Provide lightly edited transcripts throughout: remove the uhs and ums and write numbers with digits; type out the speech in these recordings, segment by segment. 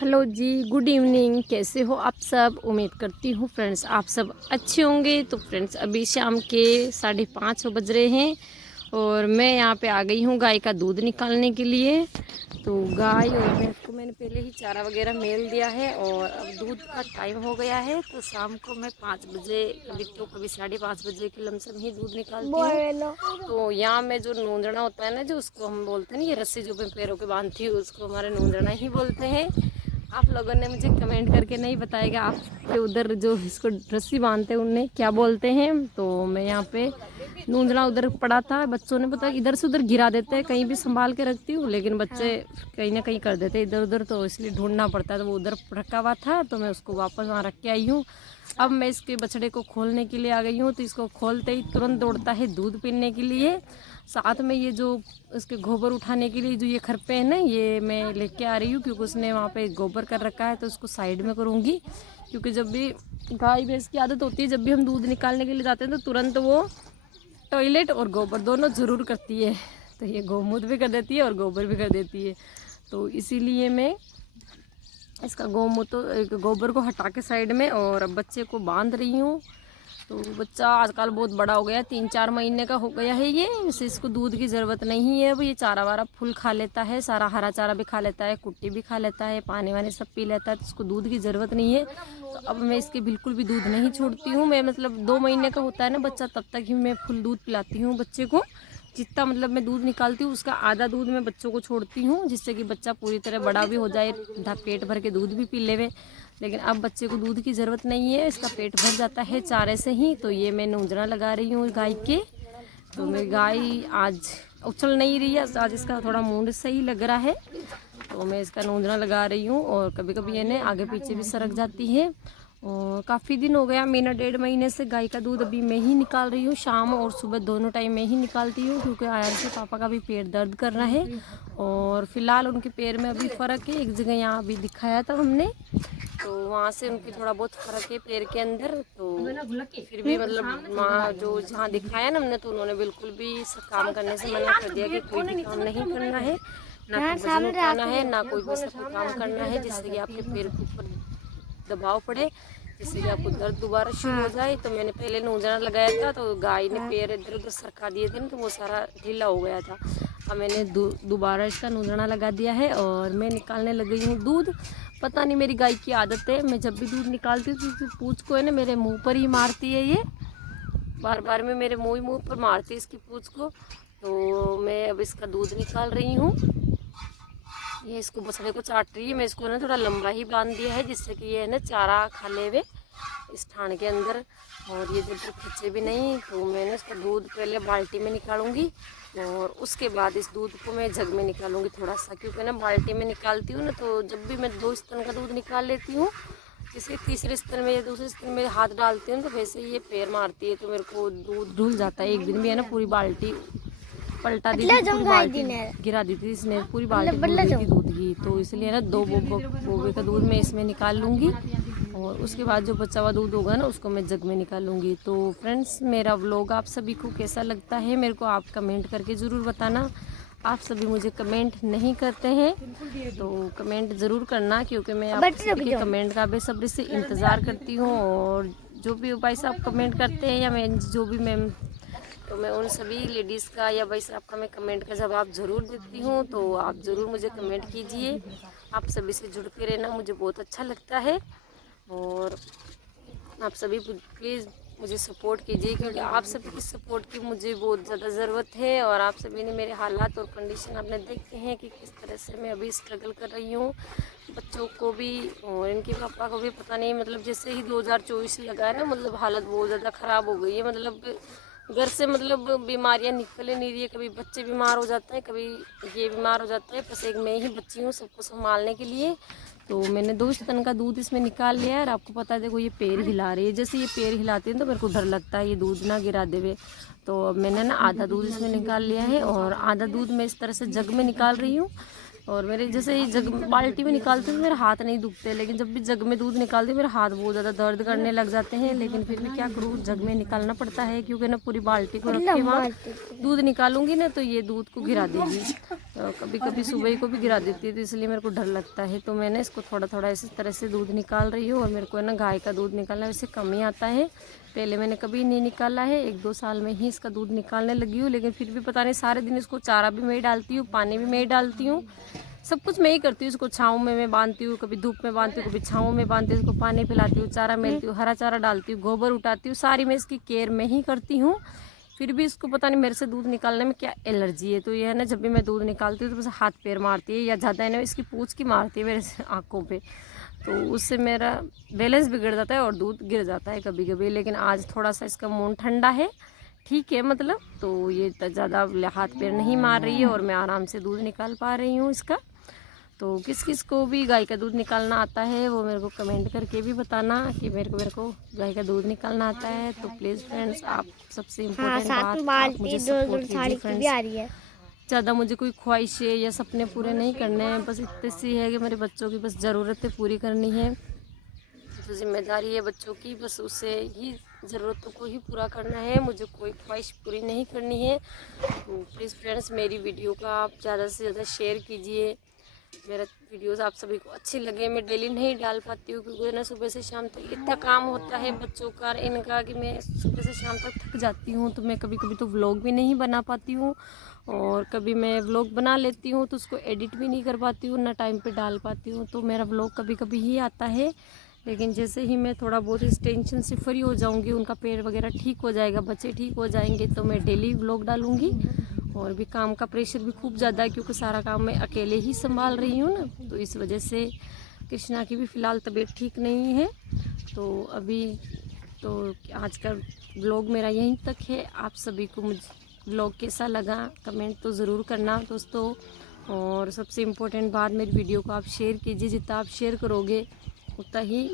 Hello जी, good evening. कैसे हो आप सब? उम्मीद करती हूँ फ्रेंड्स आप सब अच्छे होंगे। तो फ्रेंड्स अभी शाम के 5:30 बज रहे हैं और मैं यहाँ पे आ गई हूँ गाय का दूध निकालने के लिए। तो गाय और भैंस को मैंने पहले ही चारा वगैरह मेल दिया है और अब दूध का टाइम हो गया है। तो शाम को मैं 5 बजे कभी तो कभी 5:30 बजे के लमसम ही दूध निकालती हूँ। तो यहाँ में जो नूंदना होता है ना, जो उसको हम बोलते हैं ना, ये रस्सी जो मैं पैरों के बांधती हूँ उसको हमारे नूंदना ही बोलते हैं। आप लोगों ने मुझे कमेंट करके नहीं बताएगा आपके उधर जो इसको रस्सी बांधते हैं उन्हें क्या बोलते हैं। तो मैं यहाँ पे नूंदना उधर पड़ा था, बच्चों ने पता इधर से उधर गिरा देते हैं, कहीं भी संभाल के रखती हूँ लेकिन बच्चे कहीं ना कहीं कर देते हैं इधर उधर, तो इसलिए ढूंढना पड़ता है। तो वो उधर रखा हुआ था तो मैं उसको वापस वहाँ रख के आई हूँ। अब मैं इसके बछड़े को खोलने के लिए आ गई हूँ। तो इसको खोलते ही तुरंत दौड़ता है दूध पीने के लिए। साथ में ये जो उसके गोबर उठाने के लिए जो ये खरपे हैं ना, ये मैं लेके आ रही हूँ क्योंकि उसने वहाँ पे गोबर कर रखा है। तो उसको साइड में करूँगी क्योंकि जब भी गाय भैंस की आदत होती है, जब भी हम दूध निकालने के लिए जाते हैं तो तुरंत वो टॉयलेट और गोबर दोनों ज़रूर करती है। तो ये गौमूत्र भी कर देती है और गोबर भी कर देती है। तो इसीलिए मैं इसका गौमूत्र गोबर को हटा के साइड में और अब बच्चे को बांध रही हूँ। तो बच्चा आजकल बहुत बड़ा हो गया, 3-4 महीने का हो गया है ये। वैसे इसको दूध की ज़रूरत नहीं है। वो ये चारा वारा फुल खा लेता है, सारा हरा चारा भी खा लेता है, कुट्टी भी खा लेता है, पानी वानी सब पी लेता है। तो इसको दूध की ज़रूरत नहीं है। तो अब मैं इसके बिल्कुल भी दूध नहीं छोड़ती हूँ। मैं मतलब 2 महीने का होता है ना बच्चा, तब तक ही मैं फुल दूध पिलाती हूँ बच्चे को। जितना मतलब मैं दूध निकालती हूँ उसका आधा दूध मैं बच्चों को छोड़ती हूँ, जिससे कि बच्चा पूरी तरह बड़ा भी हो जाए, पेट भर के दूध भी पी लेवे। लेकिन अब बच्चे को दूध की ज़रूरत नहीं है, इसका पेट भर जाता है चारे से ही। तो ये मैं नूंदना लगा रही हूँ गाय के। तो मेरी गाय आज उछल नहीं रही है, आज इसका थोड़ा मूड सही लग रहा है। तो मैं इसका नूंदना लगा रही हूँ और कभी कभी ये आगे पीछे भी सरक जाती है। और काफ़ी दिन हो गया, महीना 1.5 महीने से गाय का दूध अभी मैं ही निकाल रही हूँ। शाम और सुबह दोनों टाइम मैं ही निकालती हूँ क्योंकि आयन से पापा का भी पेट दर्द कर रहा है और फिलहाल उनके पैर में अभी फ़र्क है। एक जगह यहाँ अभी दिखाया था हमने, तो वहाँ से उनकी थोड़ा बहुत फ़र्क है पैर के अंदर। तो फिर भी मतलब वहाँ जो जहाँ दिखाया ना हमने, तो उन्होंने बिल्कुल भी काम करने से मना कर दिया कि कोई भी काम नहीं करना है, ना कोई वजन उठाना है, ना कोई भी कोई काम करना है जिससे कि आपके पैर के ऊपर दबाव पड़े, जिससे कि आपको दर्द दोबारा शुरू हो जाए। तो मैंने पहले नूंदना लगाया था तो गाय ने पैर इधर उधर सरका दिए थे ना, तो वो सारा ढीला हो गया था। अब मैंने दोबारा इसका नूंदना लगा दिया है और मैं निकालने लग गई हूँ दूध। पता नहीं मेरी गाय की आदत है, मैं जब भी दूध निकालती हूँ तो इसकी पूँछ को है ना मेरे मुँह पर ही मारती है। ये बार बार में मेरे मुँह पर मारती है इसकी पूँछ को। तो मैं अब इसका दूध निकाल रही हूँ। ये इसको बछड़े को चाट रही है। मैं इसको ना थोड़ा लंबा ही बांध दिया है जिससे कि ये ना चारा खा ले वे इस ठान के अंदर और ये दूध खींचे भी नहीं। तो मैंने इसका दूध पहले बाल्टी में निकालूंगी और उसके बाद इस दूध को मैं जग में निकालूंगी थोड़ा सा, क्योंकि ना बाल्टी में निकालती हूँ ना तो जब भी मैं 2 स्तन का दूध निकाल लेती हूँ, जैसे तीसरे स्तन में या दूसरे स्तन में हाथ डालती हूँ तो वैसे ये पैर मारती है, तो मेरे को दूध धुल जाता है। एक दिन भी है ना पूरी बाल्टी पलटा दी थी, पूरी बाल्टी गिरा दी थी इसने, पूरी बाल्टी भर दी थी दूध की। तो इसलिए ना 2 बोबे का दूध मैं इसमें निकाल लूँगी और उसके बाद जो बचा हुआ दूध होगा ना उसको मैं जग में निकाल लूँगी। तो फ्रेंड्स मेरा व्लॉग आप सभी को कैसा लगता है मेरे को आप कमेंट करके ज़रूर बताना। आप सभी मुझे कमेंट नहीं करते हैं तो कमेंट ज़रूर करना, क्योंकि मैं आप सबके कमेंट का बेसब्री से इंतज़ार करती हूँ। और जो भी भाई साहब कमेंट करते हैं या मैं जो भी मैं, तो मैं उन सभी लेडीज़ का या भाई साहब का मैं कमेंट का जवाब ज़रूर देती हूँ। तो आप ज़रूर मुझे कमेंट कीजिए, आप सभी से जुड़ के रहना मुझे बहुत अच्छा लगता है। और आप सभी प्लीज़ मुझे सपोर्ट कीजिए, क्योंकि आप सभी की सपोर्ट की मुझे बहुत ज़्यादा ज़रूरत है। और आप सभी ने मेरे हालात और कंडीशन आपने देखते हैं कि किस तरह से मैं अभी स्ट्रगल कर रही हूँ। बच्चों को भी और इनके पापा को भी पता नहीं, मतलब जैसे ही 2024 लगा है ना, मतलब हालत बहुत ज़्यादा ख़राब हो गई है। मतलब घर से मतलब बीमारियां निकल ही नहीं रही है, कभी बच्चे बीमार हो जाते हैं, कभी ये बीमार हो जाता है। बस एक मैं ही बच्ची हूँ सबको संभालने के लिए। तो मैंने 2 स्तन का दूध इसमें निकाल लिया है और आपको पता है देखो ये पैर हिला रही है, जैसे ये पैर हिलाती है तो मेरे को डर लगता है ये दूध ना गिरा देवे। तो अब मैंने ना आधा दूध इसमें निकाल लिया है और आधा दूध मैं इस तरह से जग में निकाल रही हूँ और मेरे जैसे ही जग बाल्टी में निकालती हूँ तो मेरे हाथ नहीं दुखते, लेकिन जब भी जग में दूध निकालती हूँ मेरे हाथ बहुत ज़्यादा दर्द करने लग जाते हैं। लेकिन फिर भी क्या करूँ, जग में निकालना पड़ता है, क्योंकि ना पूरी बाल्टी को रख के वहाँ दूध निकालूंगी ना तो ये दूध को गिरा देगी। तो कभी कभी सुबह को भी गिरा देती है, तो इसलिए मेरे को डर लगता है। तो मैंने इसको थोड़ा थोड़ा इस तरह से दूध निकाल रही हूँ। और मेरे को ना गाय का दूध निकालना वैसे कम ही आता है, पहले मैंने कभी नहीं निकाला है, 1-2 साल में ही इसका दूध निकालने लगी हूँ। लेकिन फिर भी पता नहीं, सारे दिन इसको चारा भी मैं ही डालती हूँ, पानी भी मैं ही डालती हूँ, सब कुछ मैं ही करती हूँ। इसको छाँव में मैं बांधती हूँ, कभी धूप में बांधती हूँ, कभी छाँव में बांधती हूँ, इसको पानी पिलाती हूँ, चारा मेलती हूँ, हरा चारा डालती हूँ, गोबर उठाती हूँ, सारी मैं इसकी केयर में ही करती हूँ। फिर भी इसको पता नहीं मेरे से दूध निकालने में क्या एलर्जी है। तो ये है ना, जब भी मैं दूध निकालती हूँ तो बस हाथ पैर मारती है, या ज़्यादा है ना इसकी पूँछ की मारती है मेरे आँखों पे, तो उससे मेरा बैलेंस बिगड़ जाता है और दूध गिर जाता है कभी कभी। लेकिन आज थोड़ा सा इसका मूड ठंडा है, ठीक है मतलब, तो ये ज़्यादा हाथ पैर नहीं मार रही है और मैं आराम से दूध निकाल पा रही हूँ इसका। तो किस किस को भी गाय का दूध निकालना आता है वो मेरे को कमेंट करके भी बताना कि मेरे को गाय का दूध निकालना आता है। तो प्लीज़ फ्रेंड्स, आप सबसे इम्पोर्टेंट बात, आप मुझे सपोर्ट कीजिए फ्रेंड्स। ज़्यादा मुझे कोई ख्वाहिश है या सपने पूरे नहीं करने हैं, बस इतने सी है कि मेरे बच्चों की बस ज़रूरतें पूरी करनी है। जो जिम्मेदारी है बच्चों की, बस उससे ही ज़रूरतों को ही पूरा करना है, मुझे कोई ख्वाहिश पूरी नहीं करनी है। तो प्लीज़ फ्रेंड्स, मेरी वीडियो का आप ज़्यादा से ज़्यादा शेयर कीजिए। मेरा वीडियोस आप सभी को अच्छी लगे। मैं डेली नहीं डाल पाती हूँ, क्योंकि ना सुबह से शाम तक इतना काम होता है बच्चों का इनका, कि मैं सुबह से शाम तक थक जाती हूँ। तो मैं कभी कभी तो व्लॉग भी नहीं बना पाती हूँ, और कभी मैं व्लॉग बना लेती हूँ तो उसको एडिट भी नहीं कर पाती हूँ, ना टाइम पे डाल पाती हूँ। तो मेरा व्लॉग कभी कभी ही आता है। लेकिन जैसे ही मैं थोड़ा बहुत इस टेंशन से फ्री हो जाऊँगी, उनका पेट वगैरह ठीक हो जाएगा, बच्चे ठीक हो जाएंगे, तो मैं डेली व्लॉग डालूँगी। और भी काम का प्रेशर भी खूब ज़्यादा है, क्योंकि सारा काम मैं अकेले ही संभाल रही हूँ ना, तो इस वजह से कृष्णा की भी फ़िलहाल तबीयत ठीक नहीं है। तो अभी तो आज का व्लॉग मेरा यहीं तक है। आप सभी को मुझ व्लॉग कैसा लगा कमेंट तो ज़रूर करना दोस्तों। और सबसे इम्पोर्टेंट बात, मेरी वीडियो को आप शेयर कीजिए, जितना आप शेयर करोगे उतना ही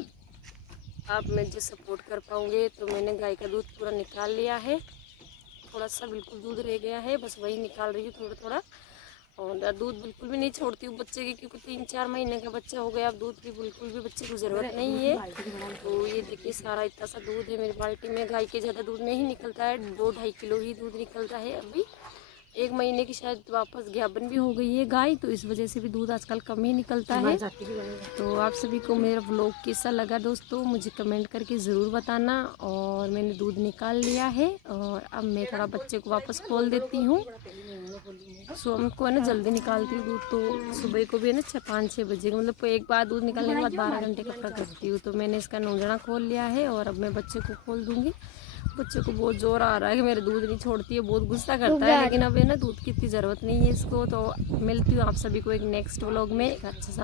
आप मुझे सपोर्ट कर पाओगे। तो मैंने गाय का दूध पूरा निकाल लिया है, थोड़ा सा बिल्कुल दूध रह गया है, बस वही निकाल रही हूँ थोड़ा थोड़ा। और दूध बिल्कुल भी नहीं छोड़ती हूँ बच्चे की, क्योंकि 3-4 महीने का बच्चा हो गया, अब दूध की बिल्कुल भी बच्चे को ज़रूरत नहीं है। तो ये देखिए सारा इतना सा दूध है मेरी बाल्टी में। गाय के ज़्यादा दूध नहीं निकलता है, 2-2.5 किलो ही दूध निकलता है अभी। 1 महीने की शायद वापस ज्ञापन भी हो गई है गाय, तो इस वजह से भी दूध आजकल कम ही निकलता है। तो आप सभी को मेरा व्लॉग कैसा लगा दोस्तों, मुझे कमेंट करके ज़रूर बताना। और मैंने दूध निकाल लिया है, और अब मैं थोड़ा बच्चे को वापस खोल देती हूँ। शाम को है ना जल्दी निकालती हूँ दूध, तो सुबह को भी है ना 5-6 बजे, मतलब एक बार दूध निकालने के बाद 12 घंटे का फर्क रखती हूँ। तो मैंने इसका नोजना खोल लिया है, और अब मैं बच्चे को खोल दूँगी। बच्चे को बहुत जोर आ रहा है कि मेरे दूध नहीं छोड़ती है, बहुत गुस्सा करता है, लेकिन अब है ना दूध की इतनी ज़रूरत नहीं है इसको। तो मिलती हूँ आप सभी को एक नेक्स्ट व्लॉग में एक अच्छा सा